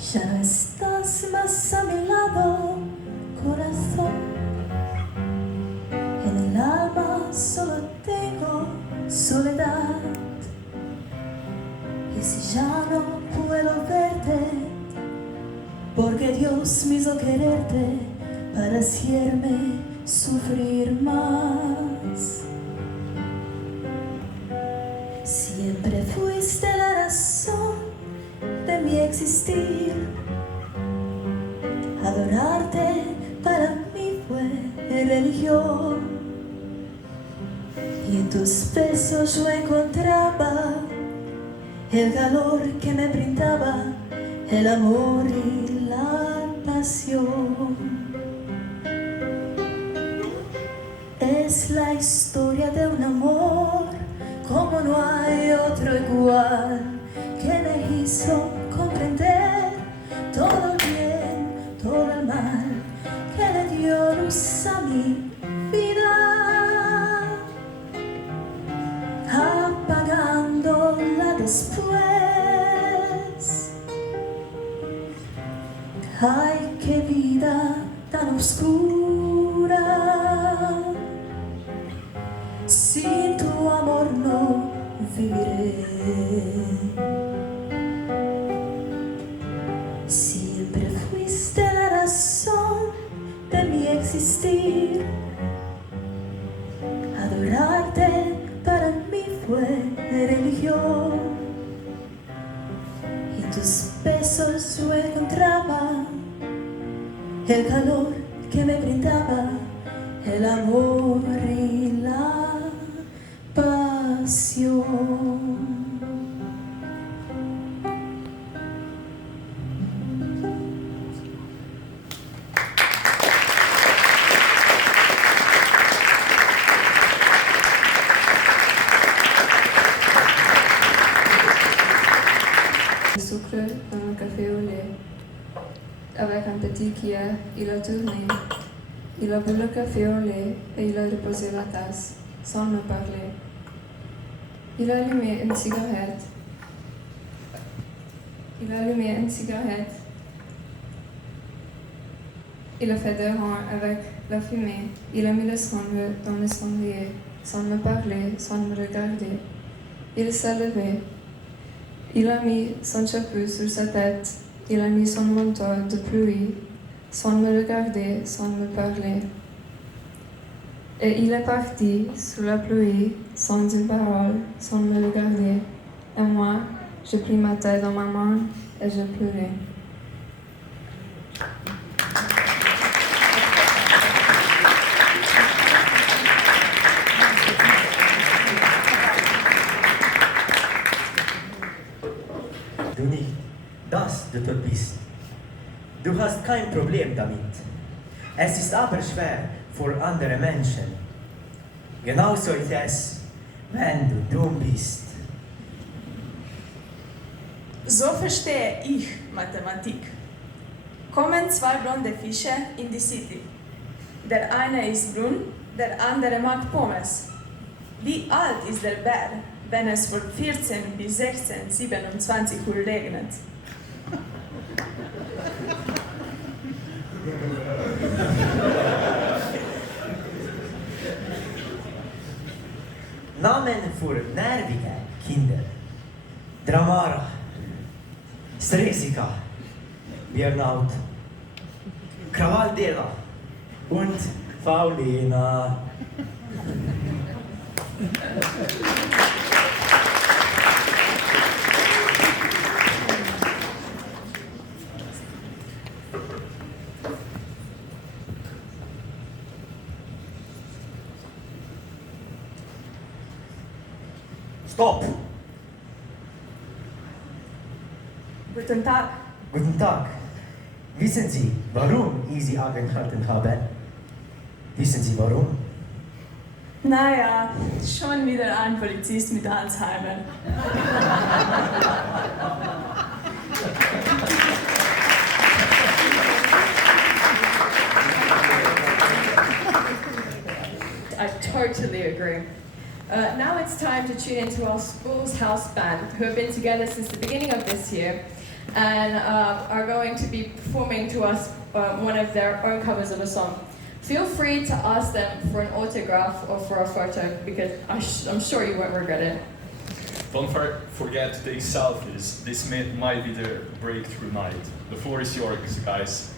Ya no estás más a mi lado, corazón. En el alma solo tengo soledad. Y si ya no puedo verte, porque Dios me hizo quererte para hacerme sufrir más. Siempre fuiste la razón de mi existir. Adorarte para mí fue religión. Y en tus besos yo encontraba el calor que me brindaba el amor y la pasión. Es la historia de un amor como no hay otro igual, que me hizo comprender todo el bien, todo el mal, que le dio luz a mi vida, apagándola después. Ay, qué vida tan oscura, sin tu amor no viviré. Siempre fuiste la razón de mi existir. Adorarte para mí fue religión. Y en tus besos yo encontraba el calor que me brindaba el amor y la pasión. Le sucre dans un café au lait. Avec un petit cuillère, il a tourné. Il a bu le café au lait et il a déposé la tasse, sans me parler. Il a allumé une cigarette. Il a fait des rangs avec la fumée. Il a mis le cendre dans le cendrier, sans me parler, sans me regarder. Il s'est levé. Il a mis son chapeau sur sa tête. Il a mis son manteau de pluie, sans me regarder, sans me parler. Et il est parti sous la pluie, sans une parole, sans me regarder. Et moi, j'ai pris ma tête dans ma main et j'ai pleuré. Du nicht das du dort bist. Du hast kein Problem damit. Es ist aber schwer für andere Menschen. Genauso ist es, wenn du dumm bist. So verstehe ich Mathematik. Kommen zwei blonde Fische in die City. Der eine ist brun, der andere mag Pommes. Wie alt ist der Bär, wenn es von 14 bis 16, 27 Uhr regnet? Namen für nervige Kinder. Dramara, Stressica, Burnout, Krawalldela und Paulina. Stopp! Guten Tag. Guten Tag. Wissen Sie, warum ich Sie angehalten habe? Wissen Sie warum? Naja, schon wieder ein Polizist mit Alzheimer. I totally agree. Now it's time to tune into our school's house band, who have been together since the beginning of this year. and are going to be performing to us one of their own covers of a song. Feel free to ask them for an autograph or for a photo because I'm sure you won't regret it. Don't forget to take selfies. This might be the breakthrough night. The floor is yours, guys.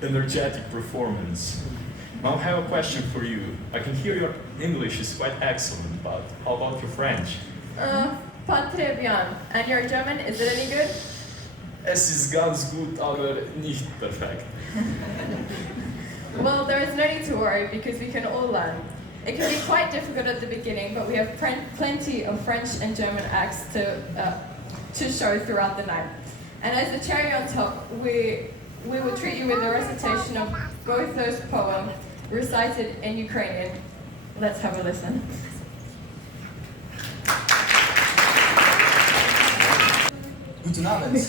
Energetic performance. Now I have a question for you. I can hear your English is quite excellent, but how about your French? Pas très bien. And your German, is it any good? Es ist ganz gut, aber nicht perfekt. Well, there is no need to worry because we can all learn. It can be quite difficult at the beginning, but we have plenty of French and German acts to show throughout the night. And as the cherry on top, we will treat you with a recitation of both those poems recited in Ukrainian. Let's have a listen. Guten Abend.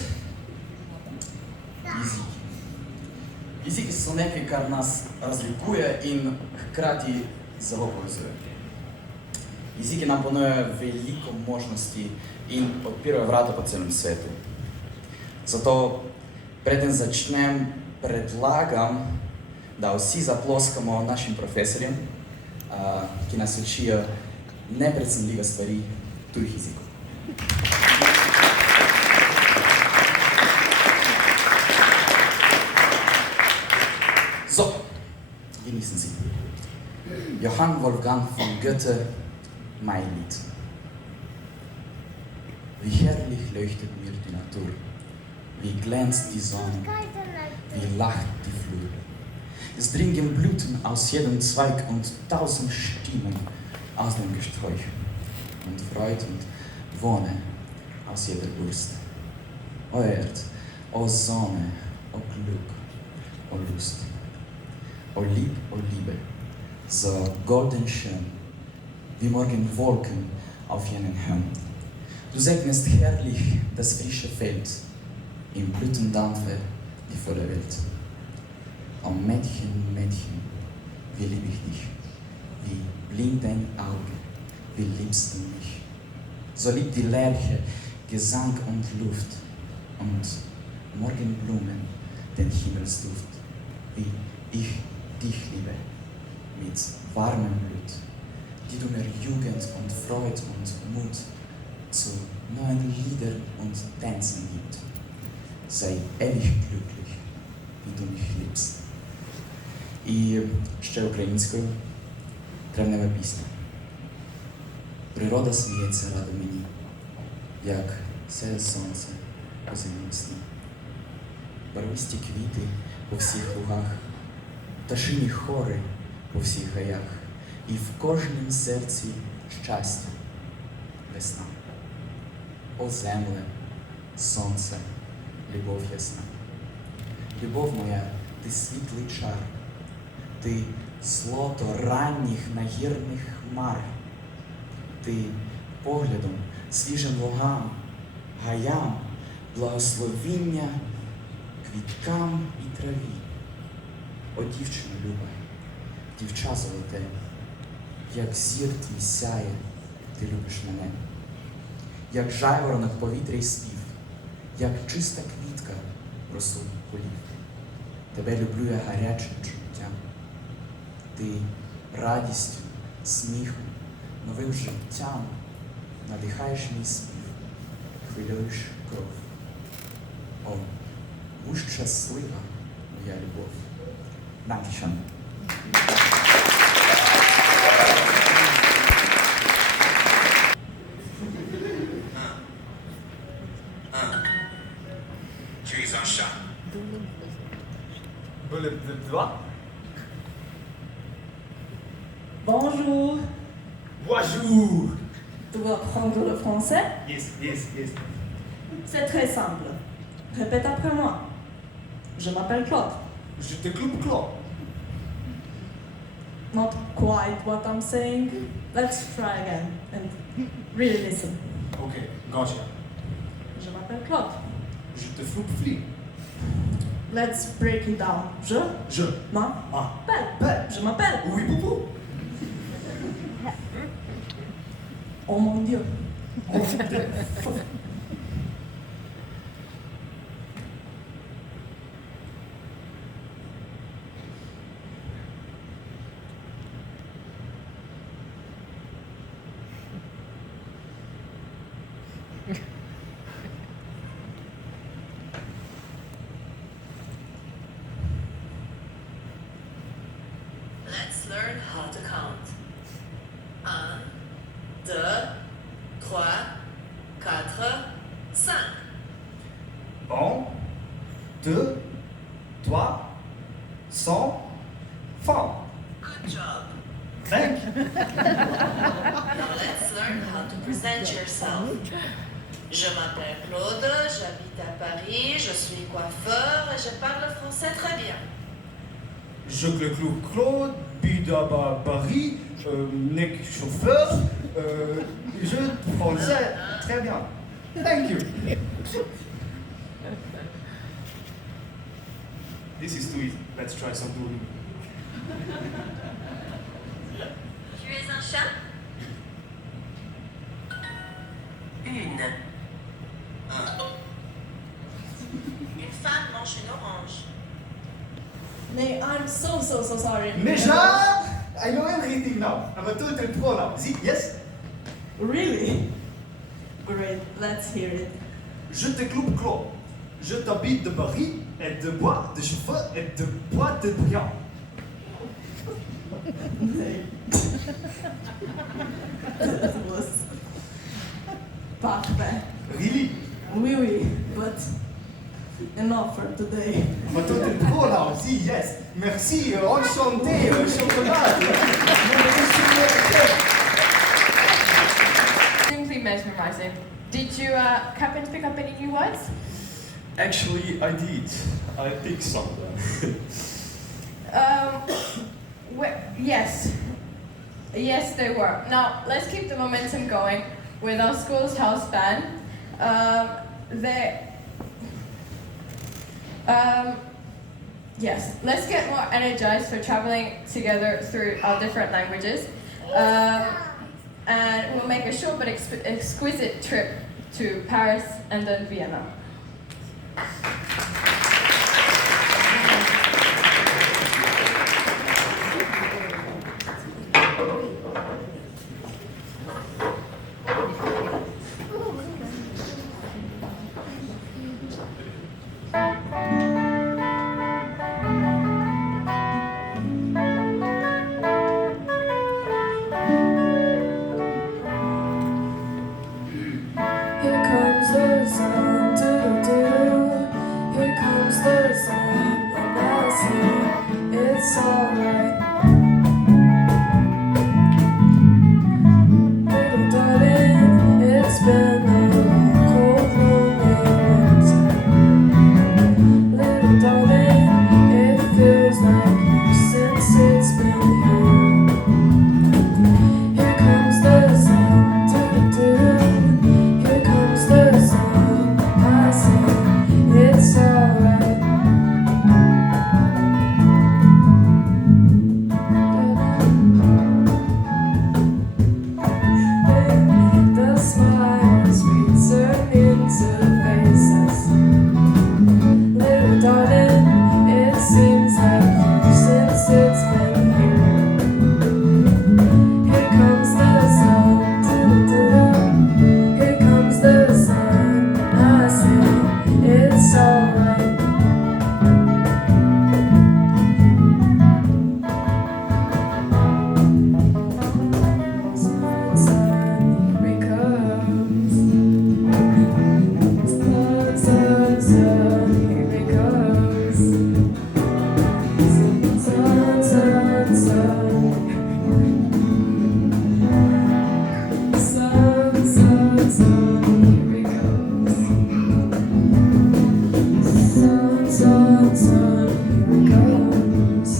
Єзики. Єзики so nekaj, kar nas razlikuje in hkrati zelo povezuje. Jeziki nam ponujajo veliko možnosti in odpirajo vrata po celem svetu. Zato, preden začnem, predlagam, da vsi zaploskamo našim profesorjem, ki nas učijo neprecenljive stvari tujih jezikov. So, genießen Sie. Johann Wolfgang von Goethe, mein Lied. Wie herrlich leuchtet mir die Natur, wie glänzt die Sonne, wie lacht die Flur. Es dringen Blüten aus jedem Zweig und 1000 Stimmen aus dem Gesträuch und Freud und Wonne aus jeder Brust. O Erd, o Sonne, o Glück, o Lust, o Liebe, so golden schön, wie Morgenwolken auf jenen Höhen. Du segnest herrlich das frische Feld, im Blütendampfe die volle Welt. O Mädchen, Mädchen, wie lieb ich dich, wie blind dein Auge, wie liebst du mich. So liebt die Lerche Gesang und Luft und Morgenblumen den Himmelsduft, wie ich dich liebe, mit warmem Blut, die du mir Jugend und Freude und Mut zu neuen Liedern und Tänzen gibt. Sei ewig glücklich, wie du mich liebst. І ще українською травнева пісня. Природа сміється ради мені, як сяє сонце у зимнім сні. Барвисті квіти по всіх лугах, пташині хори по всіх гаях, і в кожнім серці щастя, весна. О земле, сонце, любов ясна. Любов моя, ти світлий чар, ти злото ранніх нагірних хмар, ти поглядом свіжим лугам, гаям, благословіння квіткам і траві. О дівчино люба, дівча золоте, як зір твій сяє, ти любиш мене, як жайворонок повітря й спів, як чиста квітка росу полів. Тебе люблю я гарячим чуттям. Ти радістю, сміхом, новим життям надихаєш мій спів, хвилюєш кров. О, будь щаслива, моя любов. Dankeschön. Tu es un chat. Bonjour, Bonjour. tu vas apprendre le français? Yes. C'est très simple. Répète après moi. Je m'appelle Claude. Je te coupe Claude. Not quite what I'm saying. Let's try again and really listen. Ok, gotcha. Je m'appelle Claude. Je te floupe flic. Let's break it down. Je. m'appelle. Pelle. Je m'appelle. Oui, poupou. Oh mon Dieu. Let's learn how to count. 1, 2, 3, 4, 5. 1, 2, 3, 100, fin. Good job. Thank you. Now let's learn how to present yourself. Je m'appelle Claude, j'habite à Paris, je suis coiffeur et je parle français très bien. Je le clou Claude, Bidaba Paris, Nick chauffeur, je français très bien. Thank you. This is too easy. Let's try some Duolingo. Tu es un chat? Une. Une femme mange une orange. Nee, I'm so sorry. Nisha! I know everything now. I'm a total pro now. See? Yes? Really? Great, let's hear it. Je te cloupe clos. Je t'habite de Paris et de bois, de cheveux et de bois de brillant. That was parfait. Really? Oui, but enough for today. I'm a total pro now. See? Yes. Merci. Enchanté. Chocolat. Simply mesmerizing. Did you happen to pick up any new words? Actually, I did. I picked some of them. Yes. Yes, they were. Now, let's keep the momentum going with our school's house band. Yes, let's get more energized for traveling together through our different languages. And we'll make a short but exquisite trip to Paris and then Vienna. Here comes the sun, doo-doo. Here comes the sun, and I see it's alright. Little darling, it's been a long, cold, lonely winter. Little darling, it feels like years since it's been here. Here comes the sun, doo-doo. Here comes the sun, I say it's alright. The smiles we turn into faces. Little darling, it seems like years since it's been here. Here comes the sun, doo-doo. Here comes the sun, and I say it's alright. Sun, sun, here it comes. Sun, sun, sun, here it comes. Sun, sun, sun. Sun, sun, sun, here it goes. Sun, sun, sun, here it comes.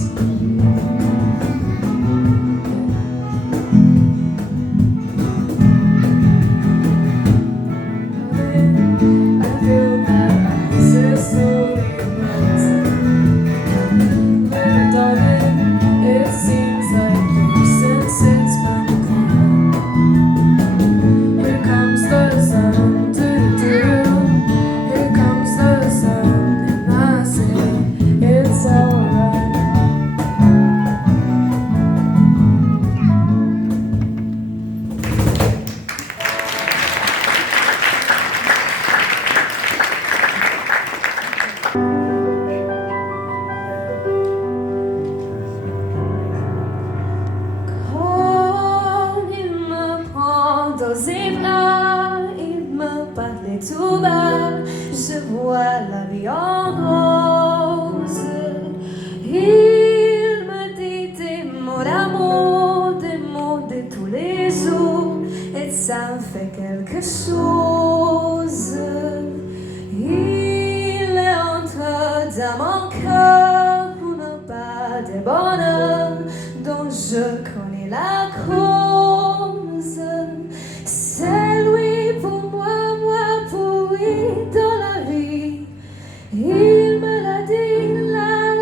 I feel that ice is slowly melting. Little darling, it seems like years since it's been gone. Here comes the sun, doo-doo. Here comes the sun, and I say it's alright. Quand il me prend dans ses bras, il me parlait tout bas, je vois la vie en rose. Il me dit des mots d'amour, des mots de tous les jours, et ça me fait quelque chose. Il entre dans mon cœur une part de bonheur dont je connais la cause. C'est lui pour moi, moi pour lui dans la vie. Il me l'a dit, la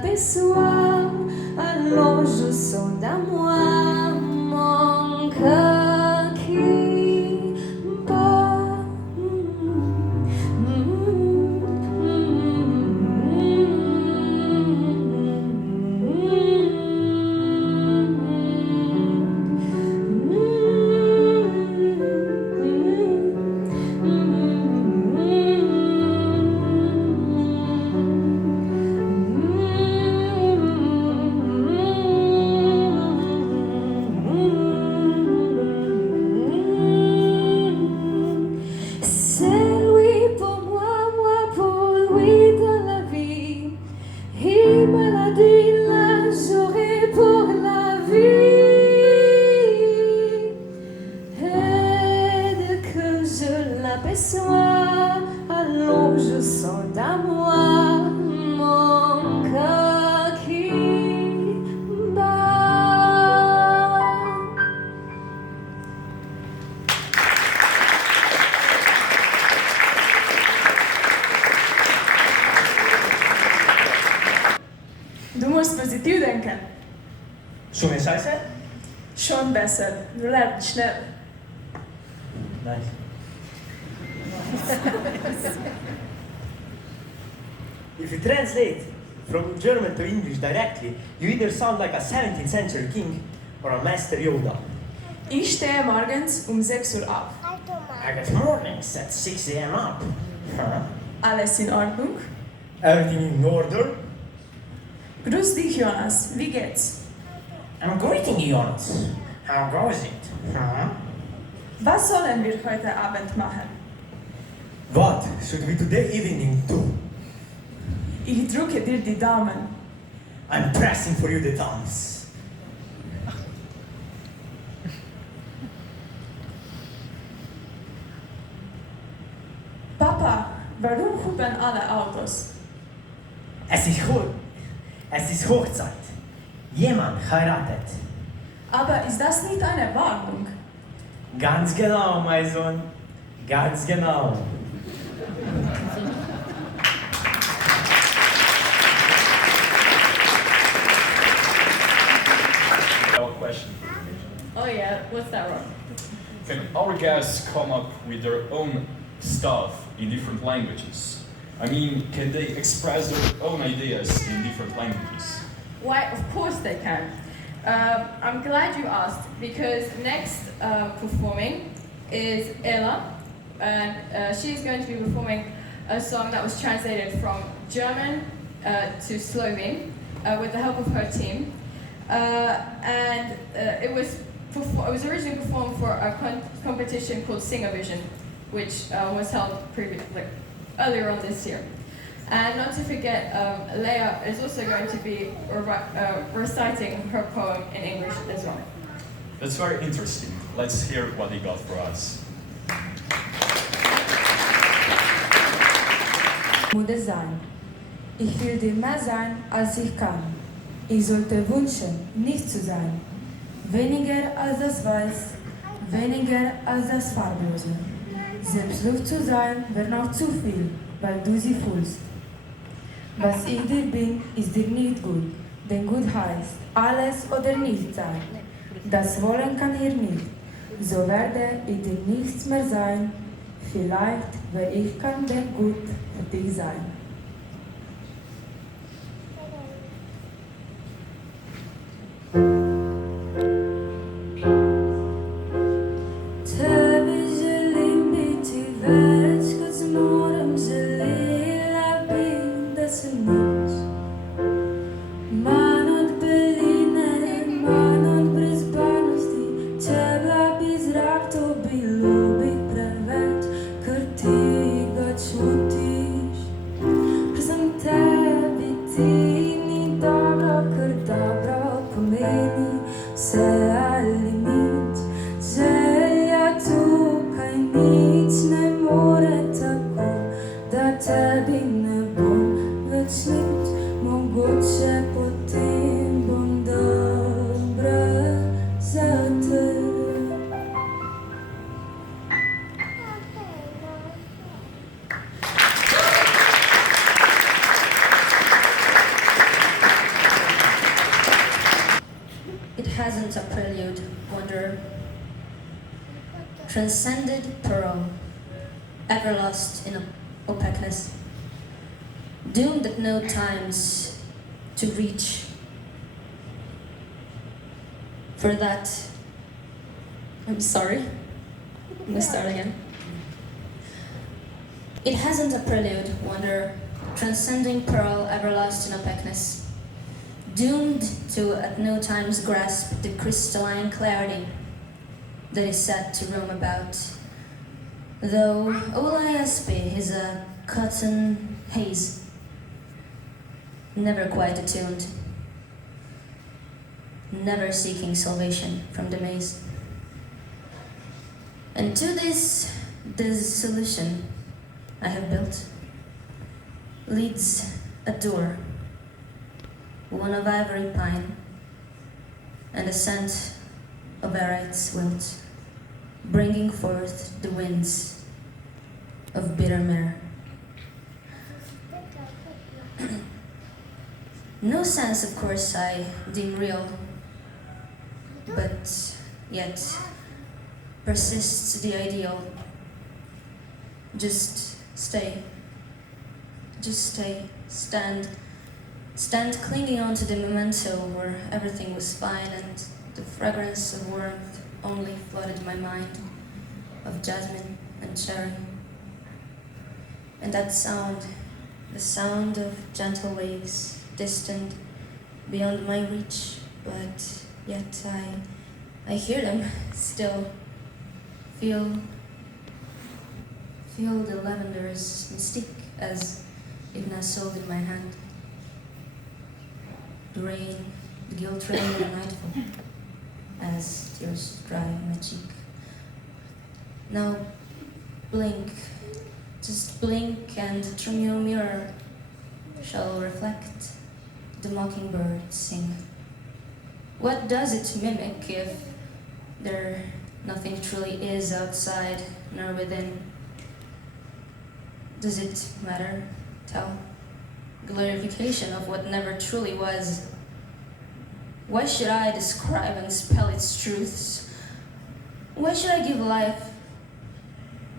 l'aperçois, alors je sens dans moi mon cœur qui bat. C'est lui pour moi pour lui dans la vie. Il me l'a dit là, j'aurai pour la vie. Et dès que je l'aperçois, alors je sens dans moi mon cœur qui bat. Du musst positiv denken. Schon eine Scheiße? Schon besser. Du lernst schnell. Nice. If you translate from German to English directly, you either sound like a 17th century king or a Master Yoda. Ich stehe morgens um 6 Uhr auf. I get mornings at 6 a.m. up. Huh? Alles in Ordnung? Everything in order? Grüß dich, Jonas. Wie geht's? I'm greeting you, Jonas. How goes it? Huh? Was sollen wir heute Abend machen? What should we today evening do? Ich drücke dir die Daumen. I'm pressing for you the thumbs. Papa, warum hupen alle Autos? Es ist Hochzeit. Jemand heiratet. Aber ist das nicht eine Warnung? Ganz genau, mein Sohn. Ganz genau. I have a question for you. Oh yeah, what's that, Ron? Can our guests come up with their own stuff in different languages? I mean, can they express their own ideas in different languages? Why, of course they can. I'm glad you asked because next performing is Ella, and she's going to be performing a song that was translated from German to Slovene with the help of her team. It was originally performed for a competition called Sing-O-Vision, which was held earlier on this year. And not to forget, Leia is also going to be reciting her poem in English as well. That's very interesting. Let's hear what he got for us. Mude sein. Ich will dir mehr sein, als ich kann. Ich sollte wünschen, nicht zu sein. Weniger als das Weiß, weniger als das Farblose. Selbstlos zu sein, wäre noch zu viel, weil du sie fühlst. Was ich dir bin, ist dir nicht gut, denn gut heißt alles oder nichts sein. Das Wollen kann hier nicht, so werde ich dir nichts mehr sein. Vielleicht, weil ich kann denn gut für dich sein. hasn't a prelude, wonder, transcended pearl, ever lost in opaqueness, doomed at no times to reach. For that, I'm sorry, I'm gonna start again. It hasn't a prelude, wonder, transcending pearl, ever lost in opaqueness, doomed to at no times grasp the crystalline clarity that is said to roam about. Though OLISP is a cotton haze, never quite attuned, never seeking salvation from the maze. And to this solution I have built leads a door, one of ivory pine, and a scent of Arite's wilt, bringing forth the winds of bitter myrrh. No sense, of course, I deem real, but yet persists the ideal. Just stay, stand clinging on to the memento where everything was fine and the fragrance of warmth only flooded my mind, of jasmine and cherry. And that sound, the sound of gentle waves, distant, beyond my reach, but yet I hear them still, feel the lavender's mystique as it nestled in my hand. The rain, the guilt rain and the nightfall, as tears dry my cheek. Now blink, just blink, and from your mirror shall reflect the mockingbird sing. What does it mimic if there nothing truly is outside nor within? Does it matter? Tell. Glorification of what never truly was. Why should I describe and spell its truths? Why should I give life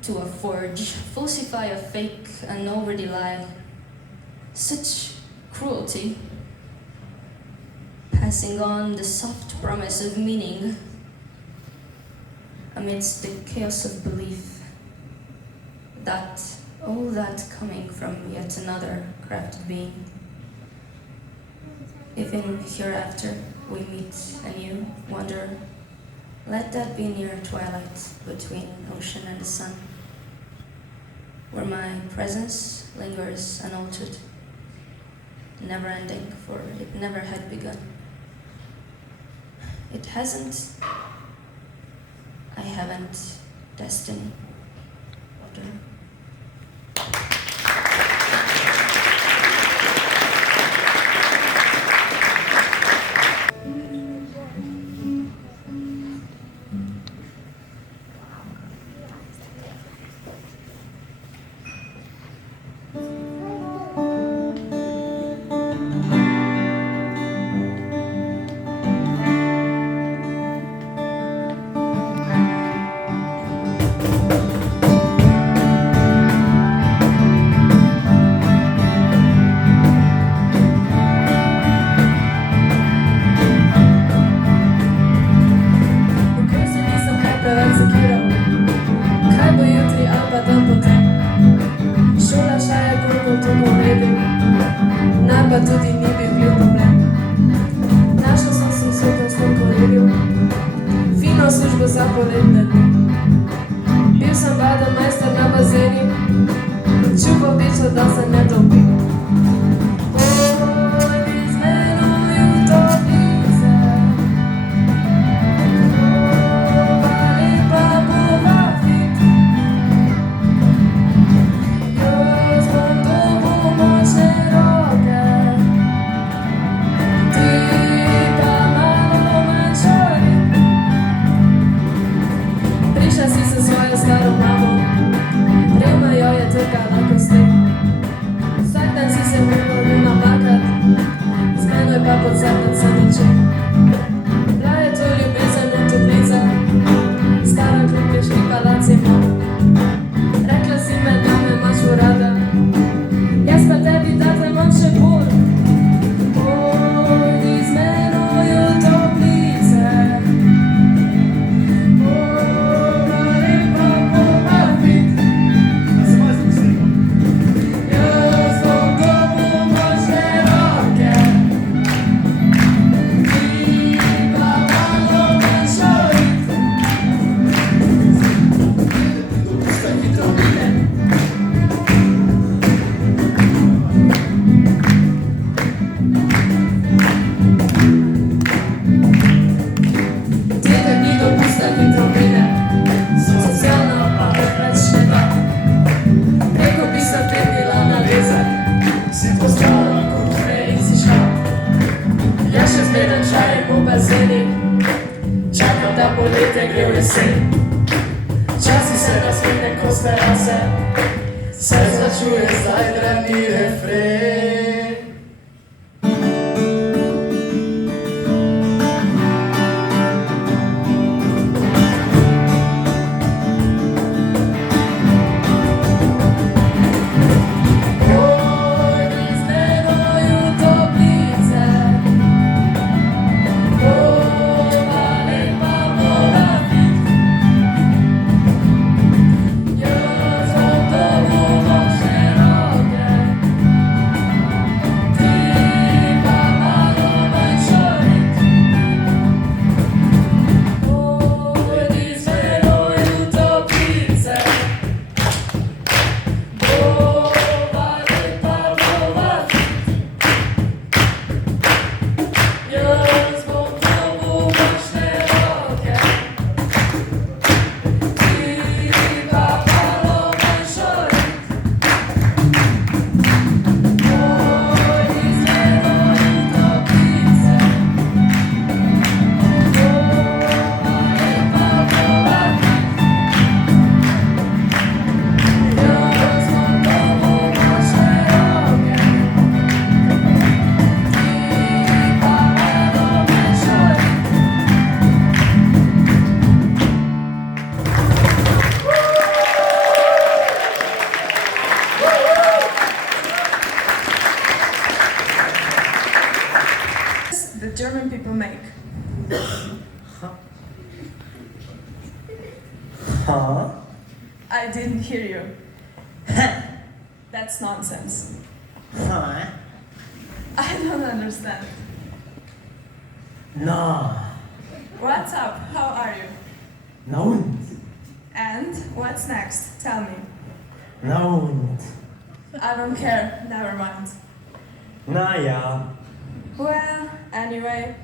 to a forge, falsify a fake, an overly lie? Such cruelty. Passing on the soft promise of meaning amidst the chaos of belief. All that coming from yet another crafted being. If in hereafter we meet anew, wonder, let that be near twilight between ocean and the sun, where my presence lingers unaltered, never ending, for it never had begun. It hasn't, I haven't destiny, wonder. Pa tudi ni bil problem. Našel sem se v svetovskem kolirju, fino službo za poletne dni. Bil sem bademajster na bazeni, čupal pičo, da se ne topi. Pojdi z menoj v toplice, ali pa povabit. Jaz bom dobil močne roke, si se svojo staro mamo, revma jo je trkala kosti. Vsak dan si se mogla doma plakat, z menoj pa pod zadnjem se noči. Bila je Zvedčajmo bazeni, čakam da poletje gre v jesen. Časi se razmine ko smerase, se začuje zdaj drani refren. The German people make. Huh? I didn't hear you. That's nonsense. Huh? I don't understand. No. What's up? How are you? No. And what's next? Tell me. No. I don't care. Never mind. Naja. Well, anyway.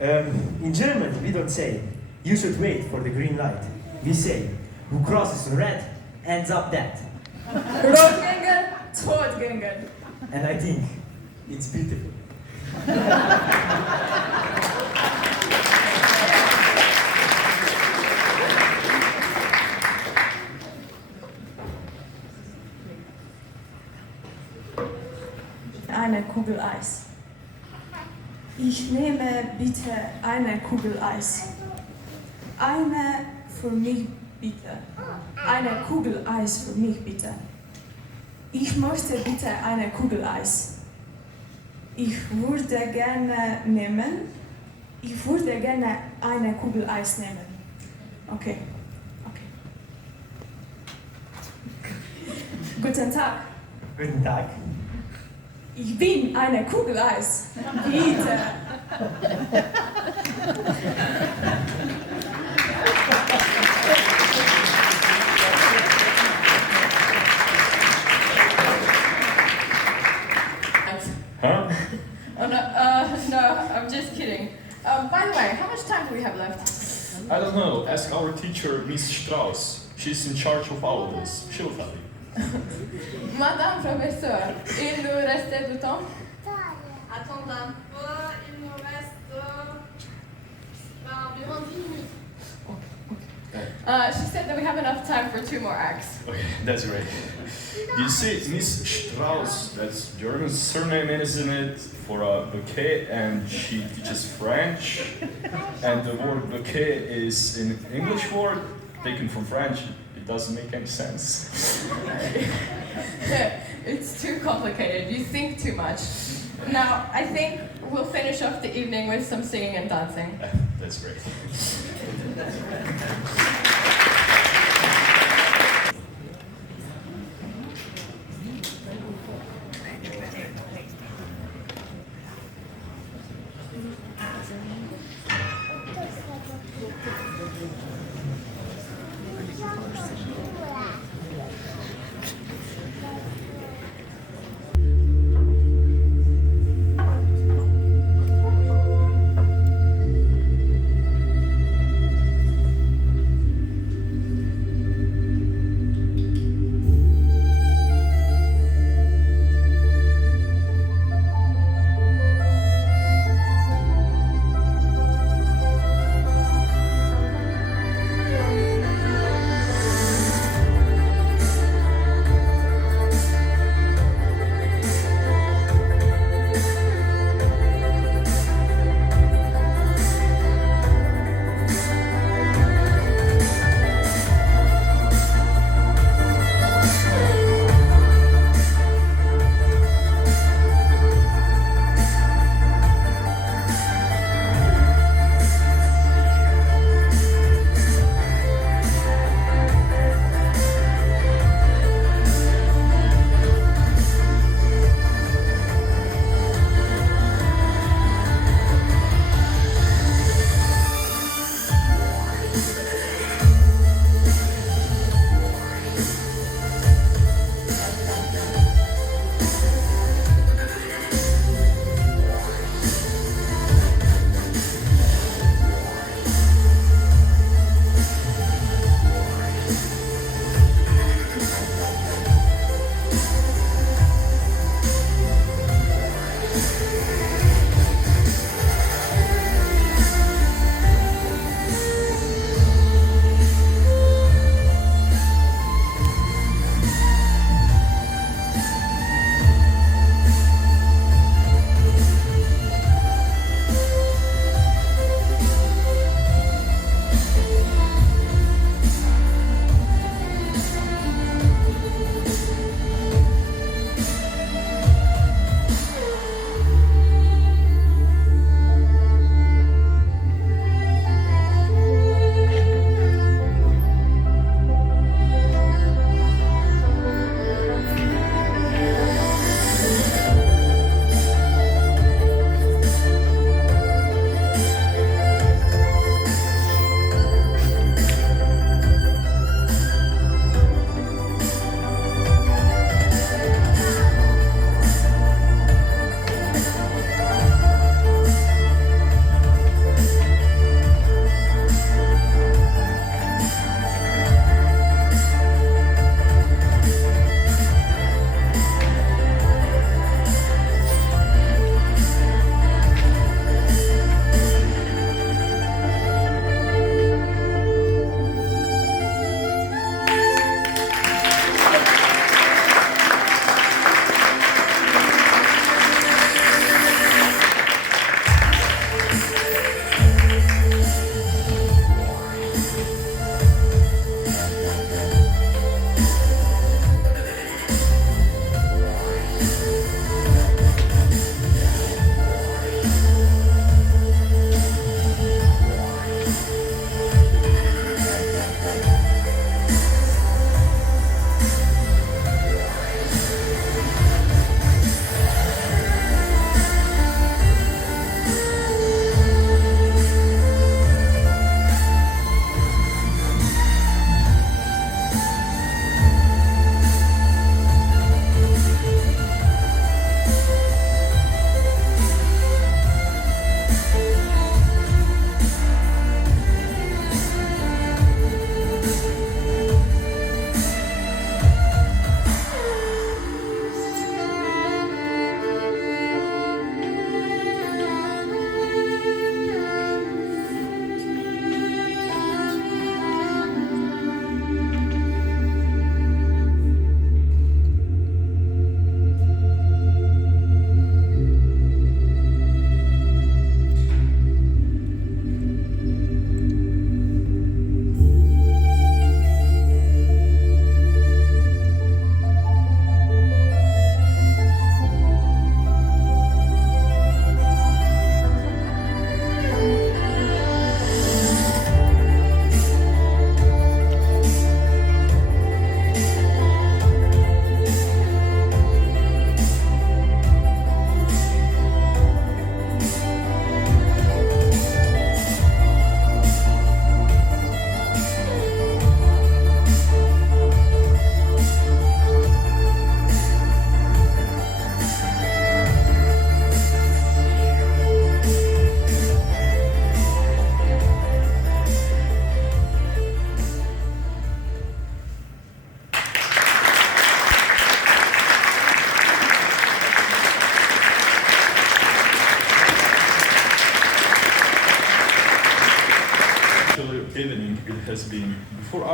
In German, we don't say, you should wait for the green light. We say, who crosses red ends up dead. Rotgänger, Todgänger. And I think it's beautiful. Eine Kugel Eis. Ich nehme bitte eine Kugel Eis. Eine für mich bitte. Eine Kugel Eis für mich bitte. Ich möchte bitte eine Kugel Eis. Ich würde gerne eine Kugel Eis nehmen. Okay. Guten Tag. Guten Tag. Ich bin eine Kugel Eis. Bitte. Huh? Oh no, I'm just kidding. By the way, how much time do we have left? I don't know. Ask our teacher, Miss Strauss. She's in charge of all of this. She'll tell you. Madame professeur, il nous restait du temps? Attends un peu, il nous reste environ 10 minutes. She said that we have enough time for 2 more acts. Okay, that's great. You see, Miss Strauss, that's German surname, isn't it? For a bouquet, and she teaches French. And the word bouquet is an English word taken from French. It doesn't make any sense. It's too complicated. You think too much. Now, I think we'll finish off the evening with some singing and dancing. That's great.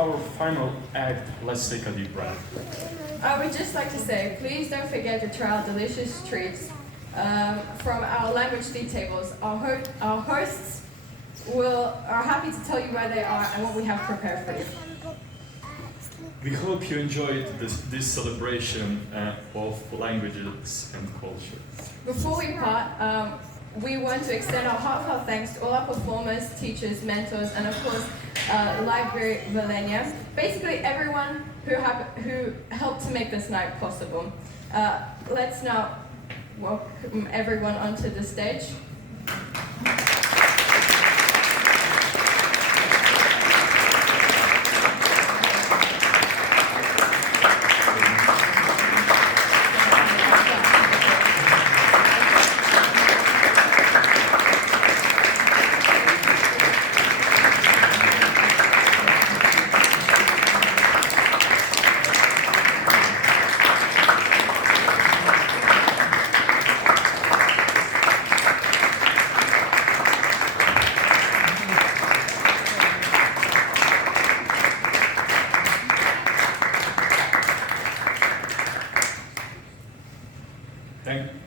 our final act, let's take a deep breath. I would just like to say, please don't forget to try our delicious treats from our language tea tables. Our hosts are happy to tell you where they are and what we have prepared for you. We hope you enjoyed this celebration of languages and culture. Before we part, we want to extend our heartfelt thanks to all our performers, teachers, mentors, and of course, Library Volenia. Basically, everyone who helped to make this night possible. Let's now welcome everyone onto the stage.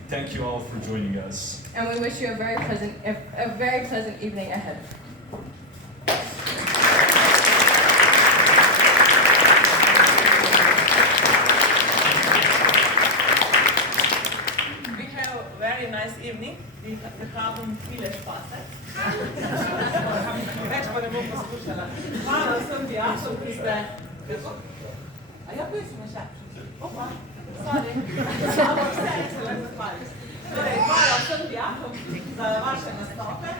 Thank you all for joining us. And we wish you a very pleasant evening ahead. We have a very nice evening. We haben viele Spaß. Hvala vsem dijakom, ki ste... A ja, koji smo še? Opa, sorry. Ampak vse se le zahvali. Torej, hvala vsem dijakom za vaše nastope,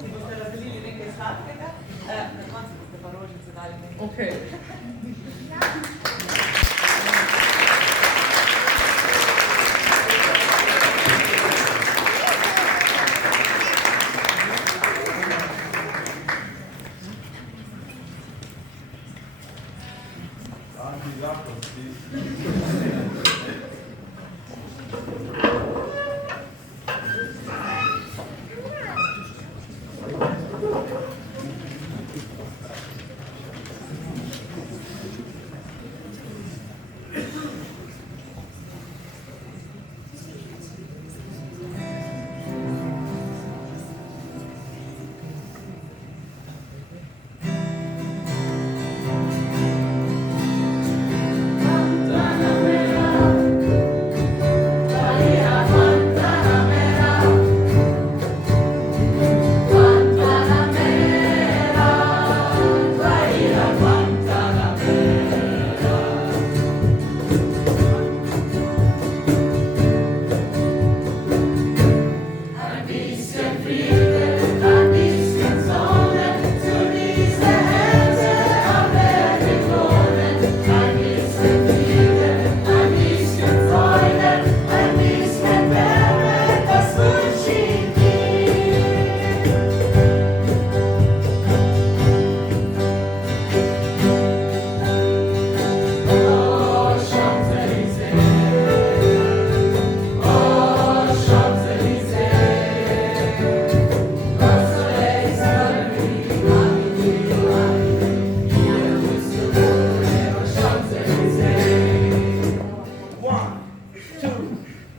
ki boste razdelili nekaj sladkega. Na koncu boste pa rožice dali nekaj. Okay.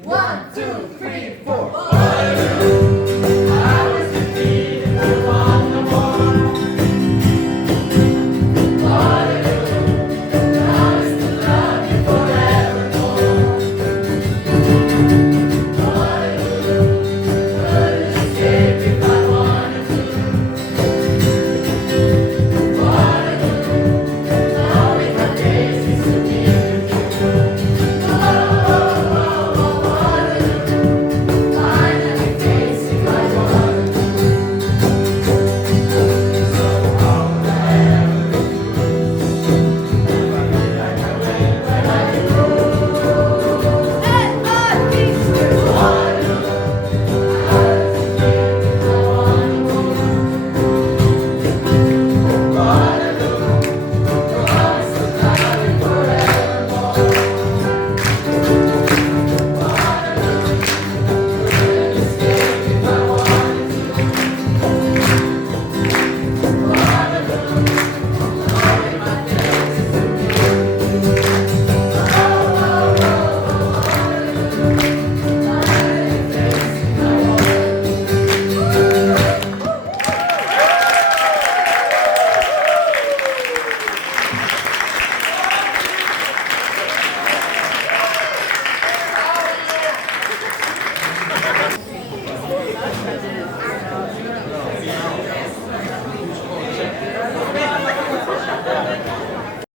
One, two, three, four.